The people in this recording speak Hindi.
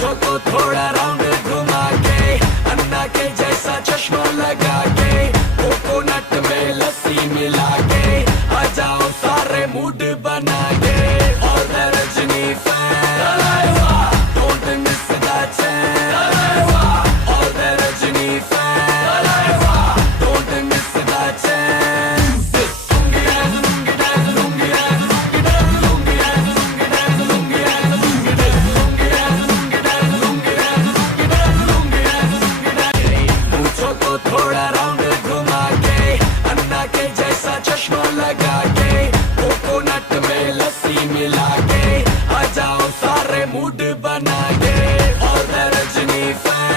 मूंछों को थोड़ा राउंड घुमा के, अन्ना के जैसा चश्मा लगा के, कोकोनट में लस्सी मिला के, आ जाओ सारे मूड बना के। और the Rajni fan, don't miss the chance. और the Rajni fan, don't miss the chance. Lungi dance, lungi dance, lungi dance, lungi dance, lungi dance, lungi dance, lungi dance, lungi dance, lungi dance, lungi dance, lungi dance, lungi dance, lungi dance, lungi dance. मूंछों को थोड़ा राउंड घुमा के, अन्ना के जैसा चश्मा लगा के, कोकोनट में लस्सी मिला के, आ जाओ सारे मूड बना के। और द रजनी फैन,